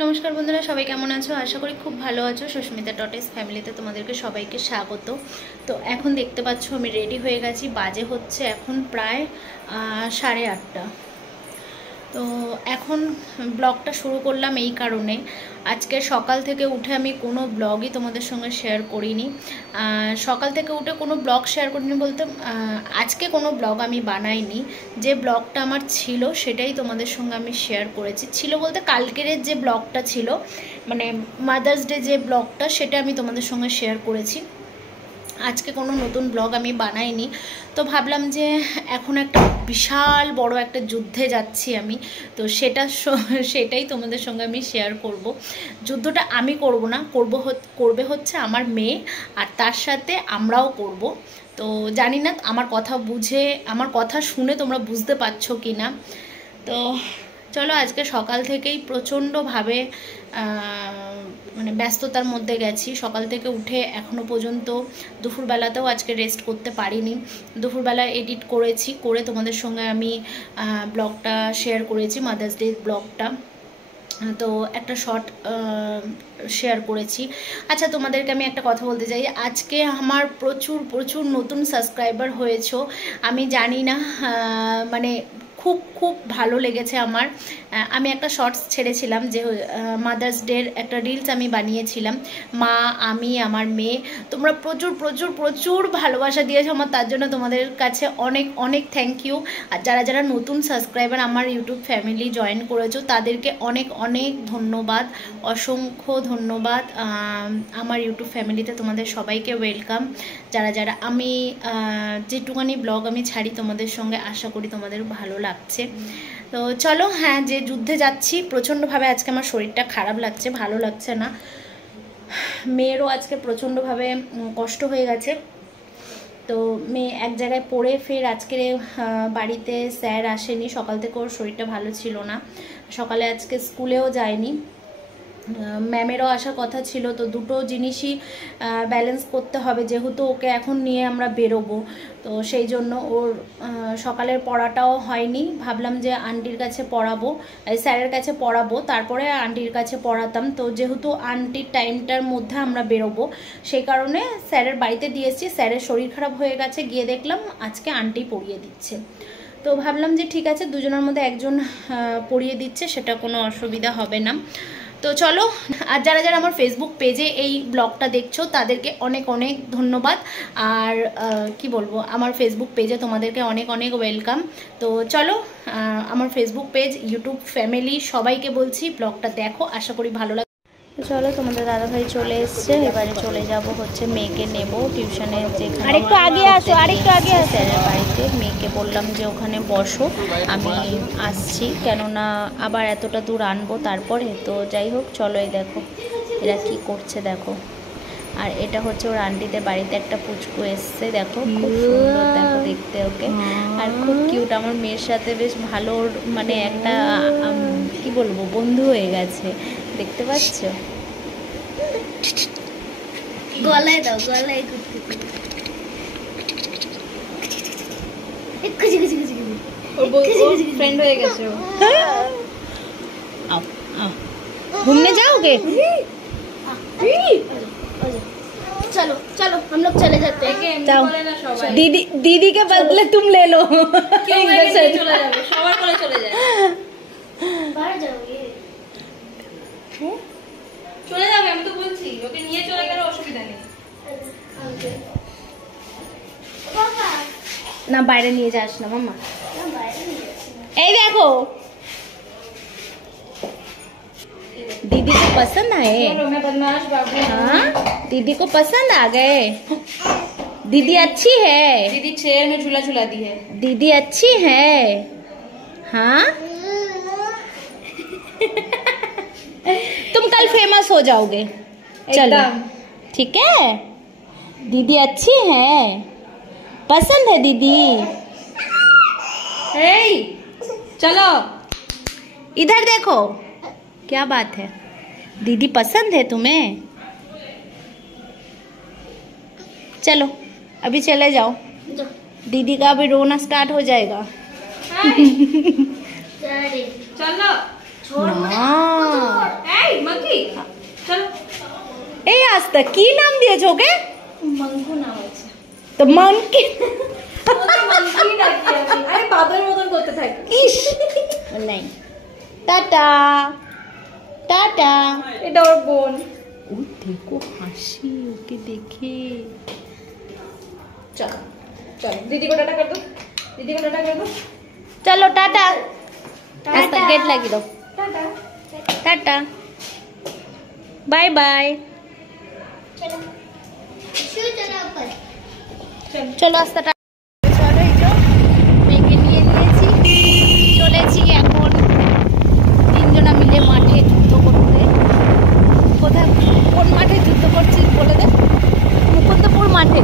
नमस्कार बंधुरा सबाई केमन आछो आशा करी खूब भालो आछो। सुष्मिता टटेस फैमिलीते तुम्हादेरके सबाइके स्वागत। तो एखन देखते पाच्छो आमि रेडी हये गेছি, बाजे होच्छे एखन प्राय 8:30। तो एखन ब्लगटा शुरू करलाम এই কারণে আজকে সকাল থেকে উঠে আমি কোনো ব্লগই তোমাদের সঙ্গে শেয়ার করিনি। সকাল থেকে উঠে কোনো ব্লগ শেয়ার করিনি বলতে আজকে কোনো ব্লগ আমি বানাইনি। যে ব্লগটা আমার ছিল সেটাই তোমাদের সঙ্গে আমি শেয়ার করেছি। ছিল বলতে কালকের যে ব্লগটা ছিল মানে মাদার্স ডে যে ব্লগটা সেটা আমি তোমাদের সঙ্গে শেয়ার করেছি। আজকে কোনো নতুন ব্লগ আমি বানাইনি। তো ভাবলাম যে এখন একটা বিশাল বড় একটা যুদ্ধে যাচ্ছি আমি, তো সেটাই তোমাদের সঙ্গে আমি শেয়ার করব। যুদ্ধটা আমি করব না, করবে হচ্ছে আমার মেয়ে, আর তার সাথে আমরাও করব। তো জানি না আমার কথা বুঝে আমার কথা শুনে তোমরা বুঝতে পারছো কি না। তো চলো আজকে সকাল থেকেই প্রচণ্ডভাবে মানে ব্যস্ততার মধ্যে গেছি। সকাল থেকে উঠে এখনো পর্যন্ত দুপুরবেলাতেও আজকে রেস্ট করতে পারিনি। দুপুরবেলা এডিট করেছি, করে তোমাদের সঙ্গে আমি ব্লগটা শেয়ার করেছি, মাদার্স ডে ব্লগটা। তো একটা শর্ট শেয়ার করেছি। আচ্ছা তোমাদেরকে আমি একটা কথা বলতে চাই, আজকে আমার প্রচুর নতুন সাবস্ক্রাইবার হয়েছো। আমি জানি না মানে খুব ভালো লেগেছে আমার। আমি একটা শর্টস ছেড়েছিলাম যে মাদার্স ডের একটা রিলস আমি বানিয়েছিলাম, মা আমি আমার মেয়ে। তোমরা প্রচুর ভালোবাসা দিয়েছো আমার, তার জন্য তোমাদের কাছে অনেক থ্যাংক ইউ। আর যারা নতুন সাবস্ক্রাইবার আমার ইউটিউব ফ্যামিলি জয়েন করেছো তাদেরকে অনেক ধন্যবাদ, অসংখ্য ধন্যবাদ। আমার ইউটিউব ফ্যামিলিতে তোমাদের সবাইকে ওয়েলকাম। যারা আমি যেটুকানি ব্লগ আমি ছাড়ি তোমাদের সঙ্গে, আশা করি তোমাদের ভালো লাগছে। তো চলো, হ্যাঁ যে যুদ্ধে যাচ্ছি প্রচণ্ডভাবে আজকে আমার শরীরটা খারাপ লাগছে, ভালো লাগছে না। মেয়েরও আজকে প্রচণ্ডভাবে কষ্ট হয়ে গেছে। তো মেয়ে এক জায়গায় পড়ে ফের আজকে বাড়িতে স্যার আসেনি, সকাল থেকে ওর শরীরটা ভালো ছিল না, সকালে আজকে স্কুলেও যায়নি। ম্যামেরও আসার কথা ছিল। তো দুটো জিনিসই ব্যালেন্স করতে হবে, যেহেতু ওকে এখন নিয়ে আমরা বেরোবো। তো সেই জন্য ওর সকালের পড়াটাও হয়নি। ভাবলাম যে আন্টির কাছে পড়াবো, স্যারের কাছে পড়াবো, তারপরে আন্টির কাছে পড়াতাম। তো যেহেতু আন্টির টাইমটার মধ্যে আমরা বেরোবো সেই কারণে স্যারের বাড়িতে দিয়ে এসেছি। স্যারের শরীর খারাপ হয়ে গেছে, গিয়ে দেখলাম আজকে আন্টি পড়িয়ে দিচ্ছে। তো ভাবলাম যে ঠিক আছে দুজনের মধ্যে একজন পড়িয়ে দিচ্ছে, সেটা কোনো অসুবিধা হবে না। তো চলো, আর যারা আমার ফেসবুক পেজে এই ব্লগটা দেখছো তাদেরকে অনেক ধন্যবাদ। আর কি বলবো, আমার ফেসবুক পেজে তোমাদেরকে অনেক ওয়েলকাম। তো চলো, আমার ফেসবুক পেজ, ইউটিউব ফ্যামিলি সবাইকে বলছি ব্লগটা দেখো, আশা করি ভালো লাগে। চলো, তোমাদের দাদাভাই চলে এসছে, এবারে চলে যাব হচ্ছে মেয়েকে নেব টিউশনে। যেখানে আরেকটু আগে স্যারের বাড়িতে মেয়েকে বললাম যে ওখানে বসো, আমি আসছি, কেননা আবার এতটা দূর আনবো তারপরে। তো যাই হোক চলো, এই দেখো এরা কি করছে দেখো। আর এটা হচ্ছে ওর আন্টিদের বাড়িতে একটা পুচকু এসছে, দেখো খুব সুন্দর দেখো দেখতে ওকে, আর খুব কিউট। আমার মেয়ের সাথে বেশ ভালো মানে একটা কি বলবো বন্ধু হয়ে গেছে, দেখতে পাচ্ছ। গলায় দাও, গলায় फ्रेंड हो गए। आओ घूमने जाओगे? चलो हम लोग चले जाते हैं। दीदी के बदले तुम ले लो। बाहर जाओगे? চলে যাবে, আমি তো বলছি ওকে নিয়ে চলে গেলে অসুবিধা নেই। না বাইরে নিয়ে যাস না মাম্মা, এই দেখো दीदी को पसंद आए। हाँ दीदी को पसंद आ गए। दीदी अच्छी है, दीदी चेयर में झूला दी है, दीदी अच्छी है। हाँ तुम कल फेमस हो जाओगे, चलो ठीक है। दीदी अच्छी है, पसंद है दीदी। चलो इधर देखो, क्या बात है, दीदी पसंद है तुम्हें? चलो अभी चले जाओ, दीदी का अभी रोना स्टार्ट हो जाएगा। चलो ना রাস্তা কি নাম দিয়েছো ওকে? মাঙ্কু নাম আছে। তো মাঙ্কি মাঙ্কি ডাকি আমি। আরে বাবার মতন করতে থাকি। ইস নাই। Tata tata. এটা ওর বোন। ও দেখো হাসি ওকে দেখে। চল চল दीदी को टाटा कर दो। दीदी को टाटा कर दो। চলো টাটা। রাস্তা গেট লাগিয়ে দাও। टाटा। Tata bye bye. चलो ऊपर। চলো রাস্তাটা চলো। এই তো মেয়েকে নিয়ে নিয়েছি, চলেছি এখন তিনজনা মিলে মাঠে যুদ্ধ করতে। কোথায় কোন মাঠে যুদ্ধ করছি বলে দে। মুকুন্দপুর মাঠে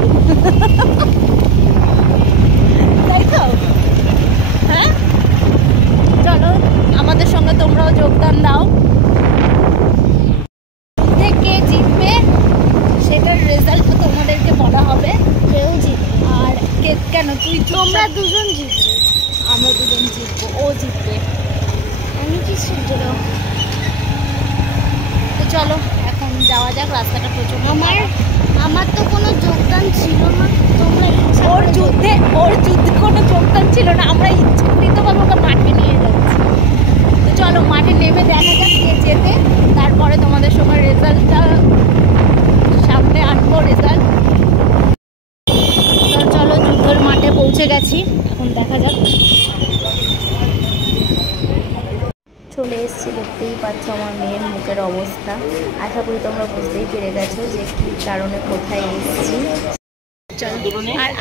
তাই তো? হ্যাঁ চলো আমাদের সঙ্গে তোমরাও যোগদান দাও। কে জিতবে সেটার রেজাল্ট তোমাদেরকে বলা হবে। কেউ জিতবে। আর কে কেন তুই তোমরা দুজন জিতবে। আমরা দুজন জিতবো, ও জিতবে। আমি কি সূর্য? তো চলো এখন যাওয়া যাক, রাস্তাটা প্রচুর। আমার তো কোনো যোগদান ছিল না। তোমরা ওর যুদ্ধে কোনো যোগদান ছিল না, আমরা ইচ্ছাকৃতভাবে ওকে মাঠে নিয়ে যাচ্ছি। তো চলো মাঠে নেমে দেখা যাক কে যেতে, তারপরে তোমাদের সঙ্গে রেজাল্টটা সামনে আনবো রেজাল্ট। তো চলো যুদ্ধের মাঠে পৌঁছে গেছি, এখন দেখা যাক। চলে এসেছি, দেখতেই পাচ্ছ আমার মেয়ের মুখের অবস্থা। আশা করি তোমরা বুঝতেই পেরে গেছো যে কী কারণে কোথায় এসেছি।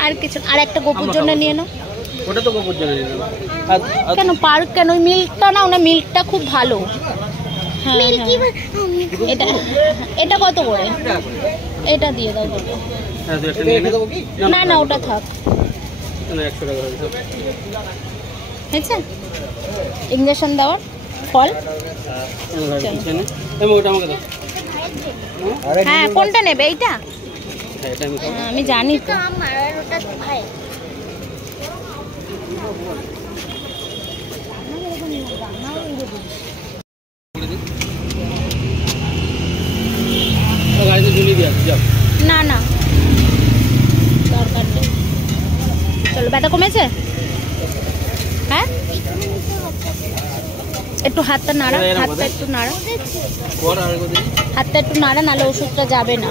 আর কিছু আর একটা গোপুর জন্য নিয়ে নাও। ওটা তো গোপুর জন্য নিয়ে নাও। কেন পার্ক কেন? ওই মিল্কটা নাও না, মিল্কটা খুব ভালো। হ্যাঁ এটা এটা কত করে? এটা দিয়ে দাও দুটো। হ্যাঁ তো একটা নিয়ে নেবো কি? না না ওটা থাক। না 100 টাকা হয়েছে। হয়েছে ইঞ্জেকশন দেওয়ার ফল। ওটা আমাকে দাও। হ্যাঁ কোনটা নেবে? এইটা? হ্যাঁ এটা আমি খাবো। আমি জানি তো। আমার আর ওটা ভাই। গাড়িতে ঝুলিয়ে দিয়ে আসি, যাও। না না দরকার নেই। চলো ব্যথা কমেছে? হ্যাঁ একটু হাতটা নাড়া, হাতটা একটু নাড়া, পর আর কত? হাতটা একটু নাড়া, নাহলে ওষুধটা যাবে না।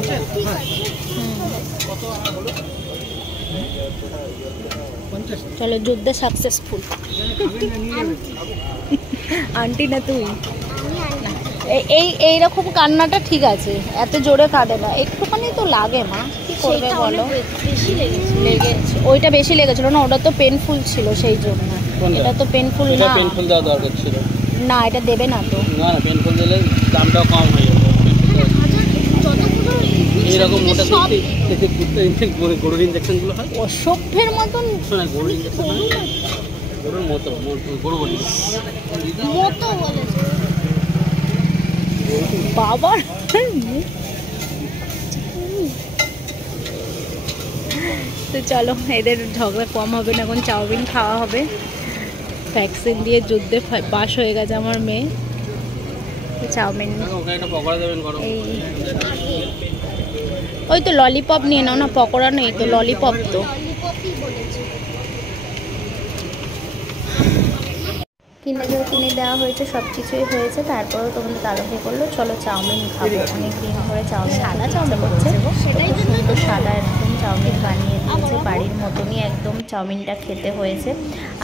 চলো যুদ্ধে সাকসেসফুল। আন্টি না তুই? এইরকম কান্নাটা ঠিক আছে, এত জোরে কাঁদে না, একটুখানি তো লাগে। মা কি করবে বলো? বেশি লেগেছে, ওইটা বেশি লেগেছিল না, ওটা তো পেনফুল ছিল সেই জন্য। এটা তো পেনফুল না। পেনফুল দেওয়া দরকার ছিল না, এটা দেবে না তো। না না, পেনফুল দিলে দামটাও কম হয়ে যাবে। এইরকম মোটা গরুর ইঞ্জেকশনগুলো হয় অসভ্যের মতন। শোনা, গরুর ইঞ্জেকশন হয় গরুর মতো, গরু বলি মতো বলেছে বাবার। তো চলো এদের ঝগড়া কম হবে না, এখন চাউমিন খাওয়া হবে। ভ্যাকসিন দিয়ে যুদ্ধে পাস হয়ে গেছে আমার মেয়ে। চাউমিন এই ওই তো ললিপপ নিয়ে নাও না, পকোড়া নেই তো, ললিপপ তো। কিনে দেওয়া হয়েছে, সব কিছুই হয়েছে। তারপরেও তোমাদের তাড়াতাড়ি করলো চলো চাউমিন খাবো। অনেক দিন ধরে চাউমিন, সাদা চাউমিন করছে, সেটাই সুন্দর সাদা একদম চাউমিন বানিয়ে দিয়েছে, বাড়ির মতনই একদম চাউমিনটা খেতে হয়েছে।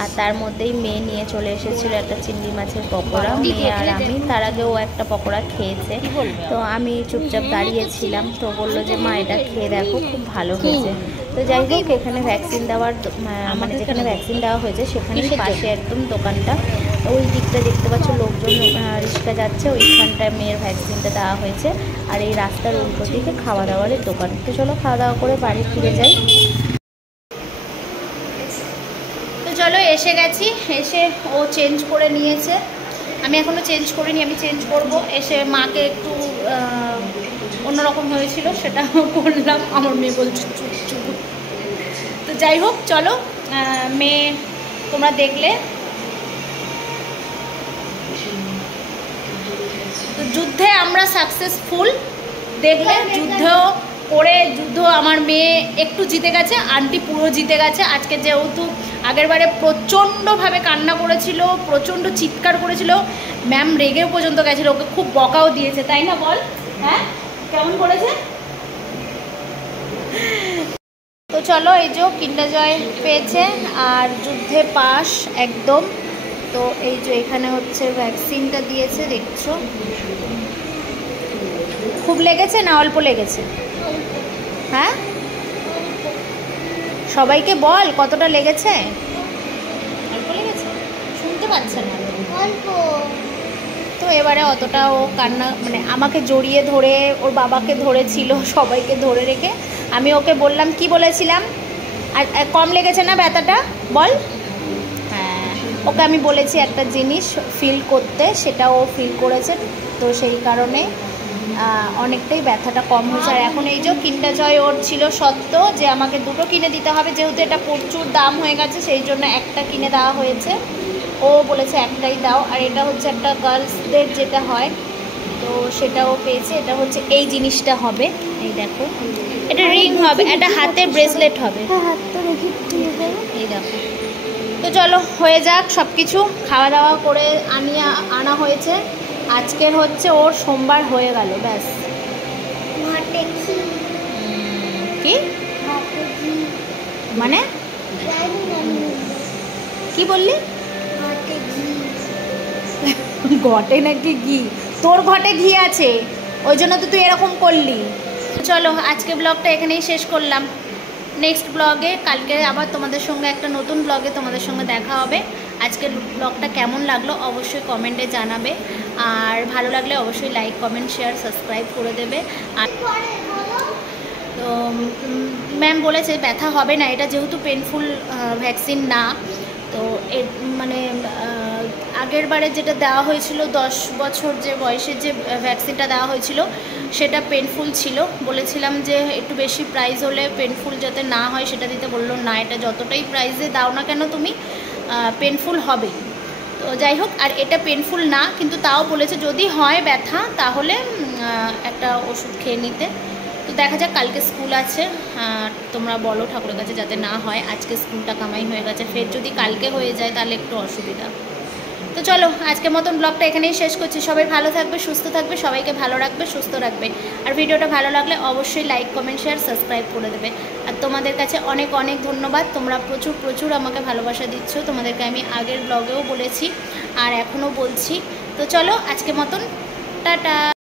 আর তার মধ্যেই মেয়ে নিয়ে চলে এসেছিলো একটা চিংড়ি মাছের পকোড়া, মেয়ে আর আমি। তার আগে ও একটা পকোড়া খেয়েছে, তো আমি চুপচাপ দাঁড়িয়েছিলাম। তো বললো যে মা এটা খেয়ে দেখো, খুব ভালো হয়েছে। তো যাই হোক, এখানে ভ্যাকসিন দেওয়ার মানে যেখানে ভ্যাকসিন দেওয়া হয়েছে সেখানে পাশে একদম দোকানটা, ওই দিকটা দেখতে পাচ্ছ লোকজন রিক্সা যাচ্ছে, ওইখানটায় মেয়ের ভ্যাকসিনটা দেওয়া হয়েছে। আর এই রাস্তার উল্টো দিকে খাওয়া দাওয়ারের দোকান। তো চলো খাওয়া দাওয়া করে বাড়ি ফিরে যাই। তো চলো এসে গেছি, এসে ও চেঞ্জ করে নিয়েছে, আমি এখনও চেঞ্জ করিনি, আমি চেঞ্জ করব। এসে মাকে একটু অন্যরকম হয়েছিল সেটা করলাম। আমার মেয়ে বলছে চুপ চুপ। তো যাই হোক চলো, মেয়ে তোমরা দেখলে। তো যুদ্ধে আমরা সাকসেসফুল, দেখলে যুদ্ধ করে আমার মেয়ে একটু জিতে গেছে, আন্টি পুরো জিতে গেছে। আজকে যেহেতু আগেরবারে প্রচণ্ডভাবে কান্না করেছিল, প্রচণ্ড চিৎকার করেছিল, ম্যাম রেগেও পর্যন্ত গেছিলো, ওকে খুব বকাও দিয়েছে, তাই না বল? হ্যাঁ, কেমন করেছে? তো চলো, এই যে কিন্ডার জয় পেয়েছে আর যুদ্ধে পাস একদম। তো এই যে এখানে হচ্ছে ভ্যাকসিনটা দিয়েছে, দেখছো। খুব লেগেছে না অল্প লেগেছে? হ্যাঁ, সবাইকে বল কতটা লেগেছে। অল্প লেগেছে, শুনতে পাচ্ছে না অল্প। তো এবারে অতটা ও কান্না, মানে আমাকে জড়িয়ে ধরে ওর বাবাকে ধরেছিল, সবাইকে ধরে রেখে আমি ওকে বললাম, কি বলেছিলাম, আর কম লেগেছে না ব্যথাটা বল। হ্যাঁ, ওকে আমি বলেছি একটা জিনিস ফিল করতে, সেটা ও ফিল করেছে। তো সেই কারণে অনেকটাই ব্যথাটা কম হয়েছে। আর এখন এই যে কিন্ডার জয় ওর ছিল সত্য যে আমাকে দুটো কিনে দিতে হবে, যেহেতু এটা প্রচুর দাম হয়ে গেছে, সেই জন্য একটা কিনে দেওয়া হয়েছে। ও বলেছে একটাই দাও। আর এটা হচ্ছে একটা গার্লসদের যেটা হয়, তো সেটাও পেয়েছে। এটা হচ্ছে এই জিনিসটা হবে, এই দেখো, এটা রিং হবে, এটা হাতে ব্রেসলেট হবে, এই দেখো। তো চলো হয়ে যাক সব কিছু, খাওয়া দাওয়া করে আনা হয়েছে। আজকের হচ্ছে ওর সোমবার হয়ে গেল, ব্যাস। কি মানে কি বললি? ঘটে নাকি ঘি? তোর ঘটে ঘি আছে, ওই জন্য তো তুই এরকম করলি। চলো আজকে ব্লগটা এখানেই শেষ করলাম। নেক্সট ব্লগে কালকে আবার তোমাদের সঙ্গে একটা নতুন ব্লগে তোমাদের সঙ্গে দেখা হবে। আজকের ব্লগটা কেমন লাগলো অবশ্যই কমেন্টে জানাবে, আর ভালো লাগলে অবশ্যই লাইক কমেন্ট শেয়ার সাবস্ক্রাইব করে দেবে। আর তো ম্যাম বলেছে ব্যথা হবে না, এটা যেহেতু পেনফুল ভ্যাকসিন না। তো এর মানে আগের বারে যেটা দেওয়া হয়েছিল 10 বছর যে বয়সের যে ভ্যাকসিনটা দেওয়া হয়েছিল সেটা পেনফুল ছিল। বলেছিলাম যে একটু বেশি প্রাইস হলে পেনফুল যাতে না হয় সেটা দিতে, বললো না, এটা যতটাই প্রাইসে দাও না কেন তুমি পেনফুল হবেই। তো যাই হোক, আর এটা পেনফুল না, কিন্তু তাও বলেছে যদি হয় ব্যথা তাহলে একটা ওষুধ খেয়ে নিতে। তো দেখা যাক, কালকে স্কুল আছে, তোমরা বলো ঠাকুরের কাছে যাতে না হয়। আজকে স্কুলটা কামাই হয়ে গেছে, ফের যদি কালকে হয়ে যায় তাহলে একটু অসুবিধা। তো চলো আজকের মতন ব্লগটা এখানেই শেষ করছি। সবাই ভালো থাকবে, সুস্থ থাকবে, সবাইকে ভালো রাখবে, সুস্থ রাখবে। আর ভিডিওটা ভালো লাগলে অবশ্যই লাইক কমেন্ট শেয়ার সাবস্ক্রাইব করে দেবে। আর তোমাদের কাছে অনেক অনেক ধন্যবাদ, তোমরা প্রচুর প্রচুর আমাকে ভালোবাসা দিচ্ছ। তোমাদেরকে আমি আগের ব্লগেও বলেছি আর এখনও বলছি। তো চলো আজকের মতন টাটা।